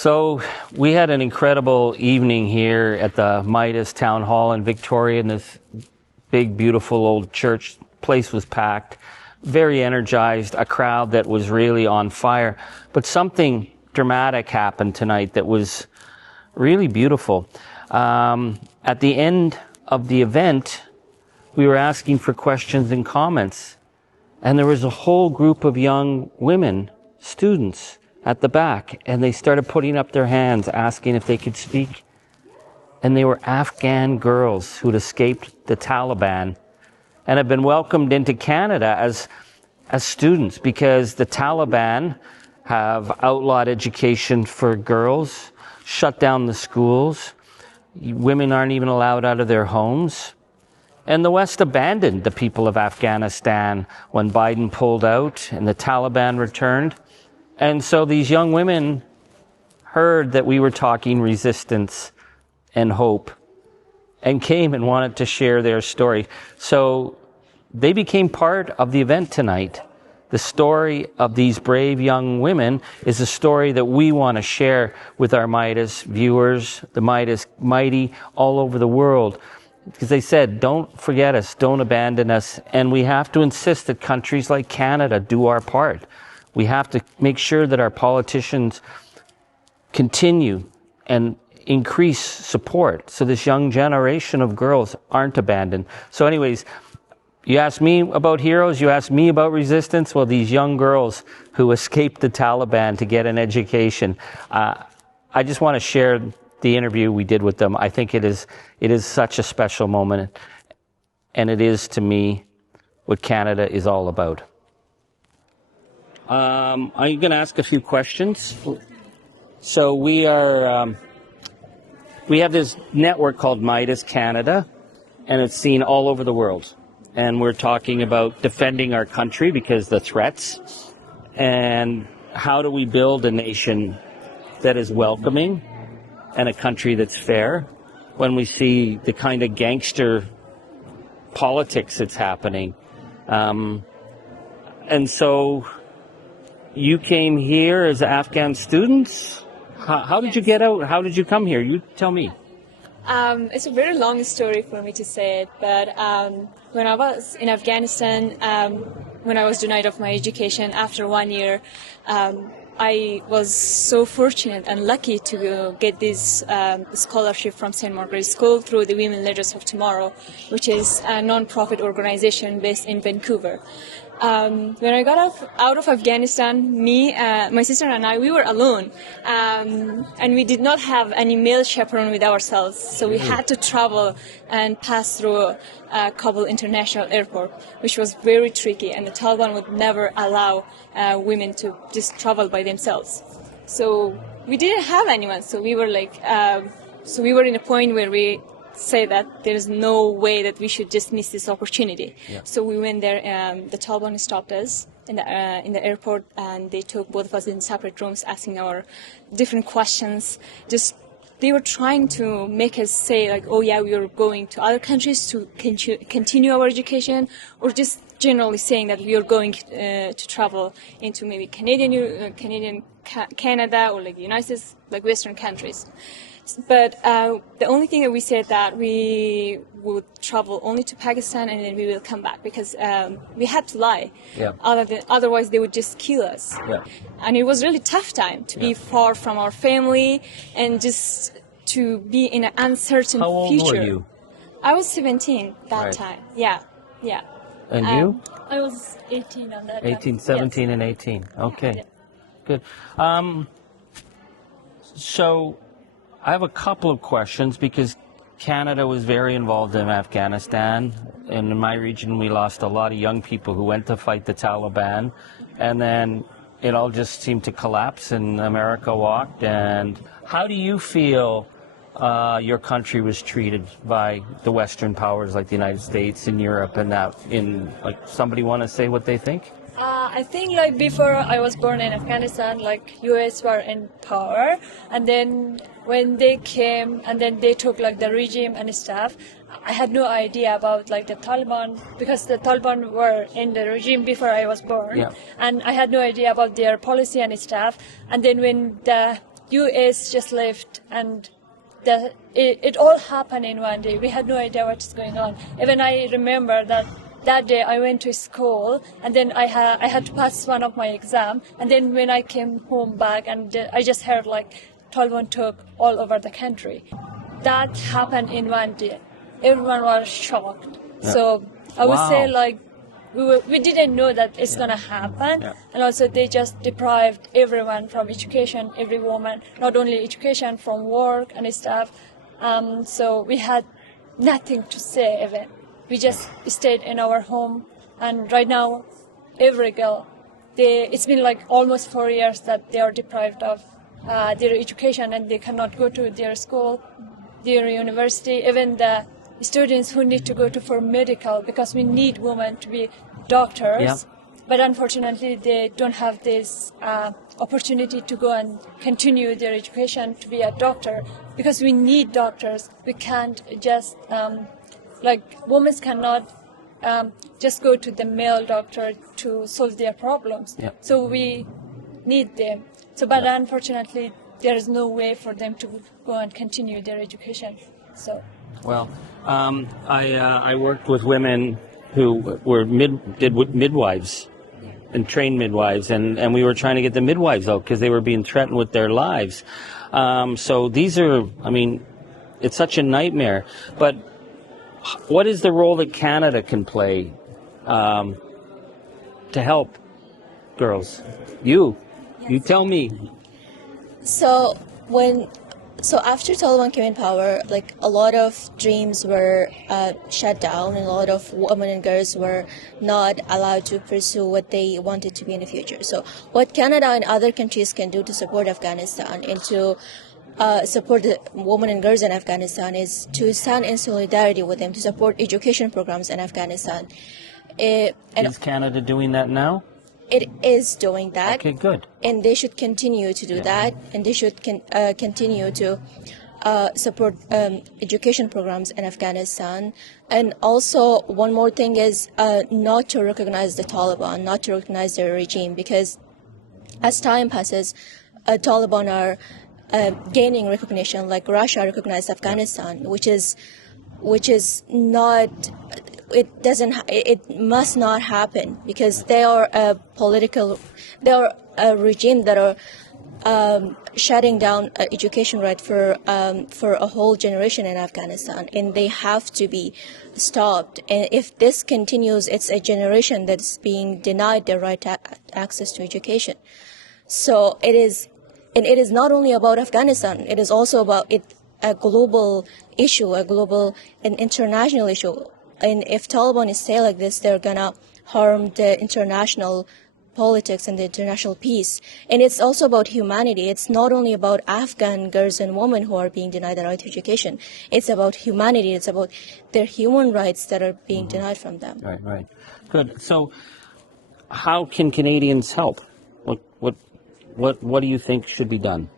So we had an incredible evening here at the Meidas Town Hall in Victoria in this big, beautiful old church. Place was packed, very energized, a crowd that was really on fire. But something dramatic happened tonight that was really beautiful. At the end of the event, we were asking for questions and comments. And there was a whole group of young women, students, at the back, and they started putting up their hands, asking if they could speak. And they were Afghan girls who'd escaped the Taliban and have been welcomed into Canada as students, because the Taliban have outlawed education for girls, shut down the schools. Women aren't even allowed out of their homes. And the West abandoned the people of Afghanistan when Biden pulled out and the Taliban returned. And so these young women heard that we were talking resistance and hope and came and wanted to share their story. So they became part of the event tonight. The story of these brave young women is a story that we want to share with our Meidas viewers, the Meidas mighty all over the world. Because they said, don't forget us, don't abandon us. And we have to insist that countries like Canada do our part. We have to make sure that our politicians continue and increase support so this young generation of girls aren't abandoned. So anyways, you asked me about heroes, you asked me about resistance. Well, these young girls who escaped the Taliban to get an education, I just want to share the interview we did with them. I think it is such a special moment, and it is, to me, what Canada is all about. I'm going to ask a few questions. So we have this network called Meidas Canada, and it's seen all over the world. And we're talking about defending our country because the threats, and how do we build a nation that is welcoming and a country that's fair when we see the kind of gangster politics that's happening. And so you came here as Afghan students. How did you get out? How did you come here? You tell me. It's a very long story for me to say it, but when I was in Afghanistan, when I was denied of my education after 1 year, I was so fortunate and lucky to get this scholarship from St. Margaret's School through the Women Leaders of Tomorrow, which is a non-profit organization based in Vancouver. When I got out of Afghanistan, my sister and I, we were alone, and we did not have any male chaperone with ourselves, so we had to travel and pass through Kabul International Airport, which was very tricky, and the Taliban would never allow women to just travel by themselves. So we didn't have anyone, so we were in a point where we say that there is no way that we should just miss this opportunity. Yeah. So we went there. The Taliban stopped us in the airport, and they took both of us in separate rooms, asking our different questions. They were trying to make us say like, "Oh yeah, we are going to other countries to continue our education," or just generally saying that we are going to travel into maybe Canada or like the United States, like Western countries. But the only thing that we said that we would travel only to Pakistan and then we will come back, because we had to lie. Yeah. Otherwise, they would just kill us. Yeah. And it was really tough time to be far from our family and just to be in an uncertain future. How old were you? I was 17 that time. Yeah. And you? I was 18 on that 18, time. 17 yes. and 18. Okay. Yeah. Good. So I have a couple of questions, because Canada was very involved in Afghanistan, and in my region we lost a lot of young people who went to fight the Taliban, and then it all just seemed to collapse and America walked. And how do you feel your country was treated by the Western powers like the United States and Europe, and that somebody want to say what they think? I think like before I was born in Afghanistan, like US were in power, and then when they came and then they took like the regime and stuff, I had no idea about like the Taliban, because the Taliban were in the regime before I was born, and I had no idea about their policy and stuff. And then when the US just left, and it all happened in one day. We had no idea what's going on. Even I remember that day I went to school, and then I had to pass one of my exam, and then when I came home back, and I just heard like Taliban took all over the country. That happened in one day. Everyone was shocked. Yeah. So I would Wow. say like we didn't know that it's gonna happen, and also they just deprived everyone from education, every woman, not only education, from work and stuff. So we had nothing to say even. We just stayed in our home, and right now, every girl, it's been like almost 4 years that they are deprived of their education, and they cannot go to their school, their university, even the students who need to go to for medical, because we need women to be doctors. Yeah. But unfortunately, they don't have this opportunity to go and continue their education to be a doctor, because we need doctors. We can't just, women cannot just go to the male doctor to solve their problems. Yeah. So we need them. So, but unfortunately, there is no way for them to go and continue their education. So. Well, I worked with women who were midwives and trained midwives, and we were trying to get the midwives out because they were being threatened with their lives. So these are, I mean, it's such a nightmare. But what is the role that Canada can play to help girls? You tell me. So after Taliban came in power, like a lot of dreams were shut down, and a lot of women and girls were not allowed to pursue what they wanted to be in the future. So what Canada and other countries can do to support Afghanistan and to support the women and girls in Afghanistan is to stand in solidarity with them, to support education programs in Afghanistan. Is Canada doing that now? It is doing that. Okay, good. And they should continue to do that, and they should continue to support education programs in Afghanistan. And also, one more thing is not to recognize the Taliban, not to recognize their regime, because as time passes, Taliban are gaining recognition, like Russia recognized Afghanistan, which is not. It must not happen, because they are a regime that are shutting down education right for a whole generation in Afghanistan, and they have to be stopped. And if this continues, it's a generation that's being denied their right to access to education. So it is not only about Afghanistan, it is also about a global issue, an international issue. And if Taliban stay like this, they're gonna harm the international politics and the international peace. And it's also about humanity. It's not only about Afghan girls and women who are being denied the right to education. It's about humanity. It's about their human rights that are being denied from them. Right. Good. So, how can Canadians help? What do you think should be done?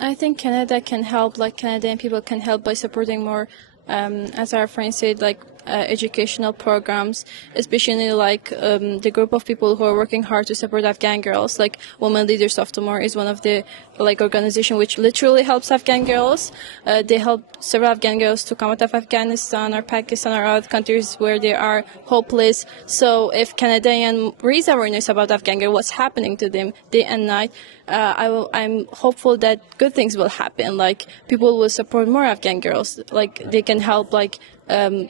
I think Canada can help, like Canadian people can help by supporting more, as our friend said, like educational programs, especially like the group of people who are working hard to support Afghan girls. Like Women Leaders of Tomorrow is one of the organization which literally helps Afghan girls. They help several Afghan girls to come out of Afghanistan or Pakistan or other countries where they are hopeless. So if Canadian raise awareness about Afghan girls, what's happening to them day and night, I'm hopeful that good things will happen. Like people will support more Afghan girls. Like they can help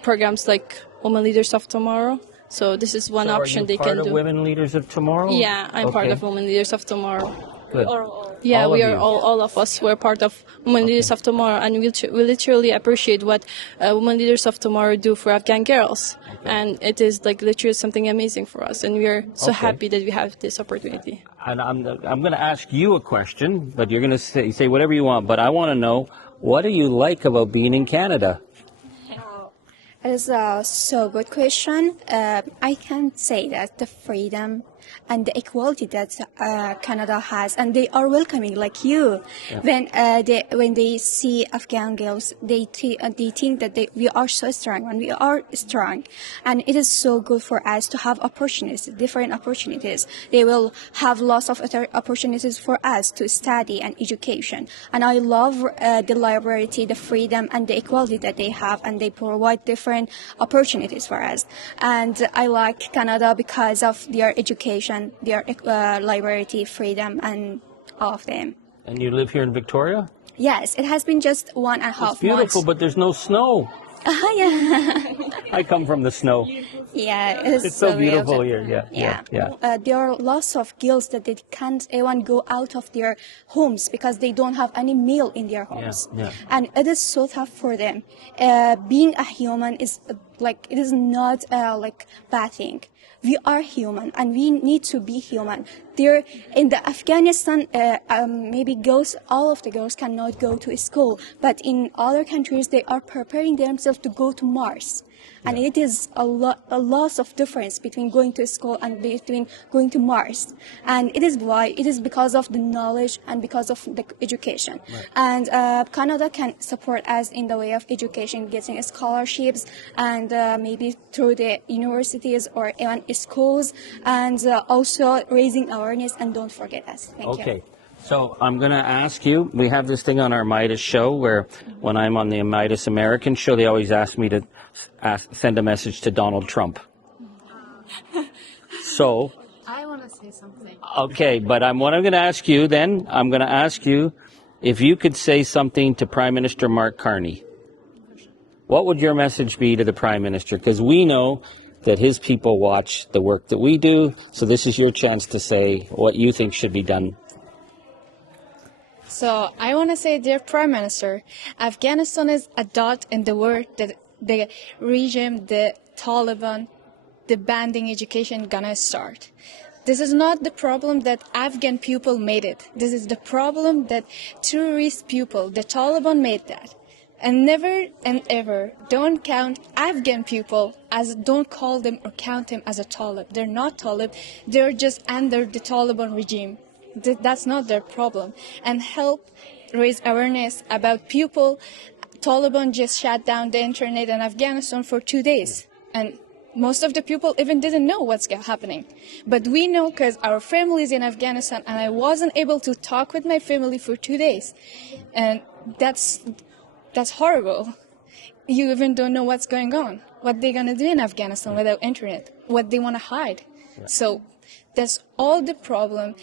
programs like Women Leaders of Tomorrow. So this is one option they can do. Are you part of Women Leaders of Tomorrow? Yeah, I'm part of Women Leaders of Tomorrow. Good. Yeah, all we of are you. all of us. We're part of Women Leaders of Tomorrow, and we literally appreciate what Women Leaders of Tomorrow do for Afghan girls, and it is literally something amazing for us, and we are so happy that we have this opportunity. And I'm going to ask you a question, but you're going to say whatever you want. But I want to know, what do you like about being in Canada? It is a so good question. I can say that the freedom and the equality that Canada has, and they are welcoming like you. When they see Afghan girls, they think that we are so strong, and we are strong, and it is so good for us to have opportunities, different opportunities. They will have lots of other opportunities for us to study and education, and I love the liberty, the freedom, and the equality that they have, and they provide different opportunities for us. And I like Canada because of their education, their liberty, freedom, and all of them. And you live here in Victoria? Yes, it has been just 1.5 months. It's beautiful, but there's no snow. Yeah. I come from the snow. Yeah, It's so beautiful here. Yeah. There are lots of girls that they can't even go out of their homes because they don't have any meal in their homes. Yeah. And it is so tough for them. Being a human is it is not like bad thing. We are human, and we need to be human. There in the Afghanistan, maybe all of the girls cannot go to school, but in other countries they are preparing themselves to go to Mars. And it is a loss of difference between going to school and between going to Mars. And it is because of the knowledge and because of the education. Right. And Canada can support us in the way of education, getting scholarships, and maybe through the universities or even schools, and also raising awareness. And don't forget us. Thank you. Okay. So I'm going to ask you, we have this thing on our Meidas show where when I'm on the Meidas American show, they always ask me to send a message to Donald Trump. So. I want to say something. Okay, but what I'm going to ask you then, I'm going to ask you if you could say something to Prime Minister Mark Carney. What would your message be to the Prime Minister? Because we know that his people watch the work that we do, so this is your chance to say what you think should be done. So I want to say, dear Prime Minister, Afghanistan is a dot in the world that the regime, the Taliban, the banding education gonna start. This is not the problem that Afghan people made it. This is the problem that terrorist people, the Taliban made that. And never and ever don't count Afghan people don't call them or count them as a Talib. They're not Talib. They're just under the Taliban regime. That's not their problem. And help raise awareness about people. Taliban just shut down the internet in Afghanistan for 2 days. And most of the people even didn't know what's happening. But we know because our family is in Afghanistan, and I wasn't able to talk with my family for 2 days. And that's horrible. You even don't know what's going on, what they're going to do in Afghanistan without internet, what they want to hide. Yeah. So that's all the problem.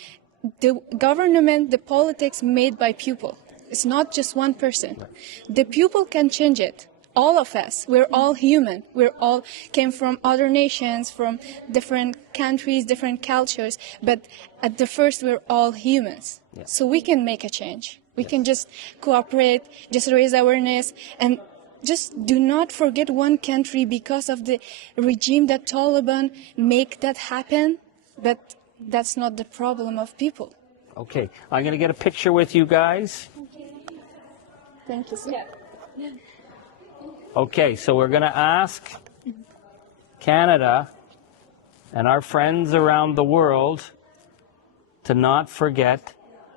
The government, the politics made by people. It's not just one person. Right. The people can change it. All of us, we're all human. We're all came from other nations, from different countries, different cultures. But at the first, we're all humans. Yeah. So we can make a change. We can just cooperate, just raise awareness, and just do not forget one country because of the regime that Taliban make that happen. But that's not the problem of people. Okay, I'm going to get a picture with you guys. Thank you, sir. Yeah. Okay, so we're going to ask Canada and our friends around the world to not forget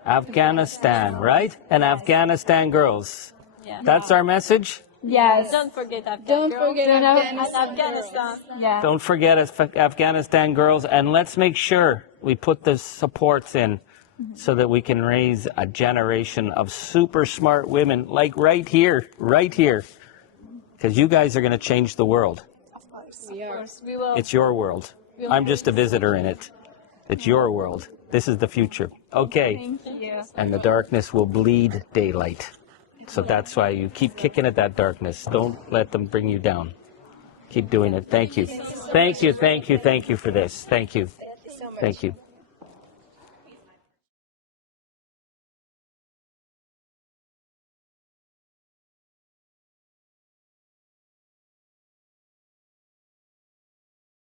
Afghanistan, right? And Afghanistan girls. Yeah. That's our message? Yes. Don't forget Afghanistan. Yeah. Don't forget Afghanistan girls, and let's make sure we put the supports in so that we can raise a generation of super smart women like right here. Because you guys are going to change the world. Of course. We will. It's your world. I'm just a visitor in it. It's your world. This is the future. Okay. Thank you. And the darkness will bleed daylight. So that's why you keep kicking at that darkness. Don't let them bring you down. Keep doing it. Thank you. Thank you for this. Thank you. Thank you.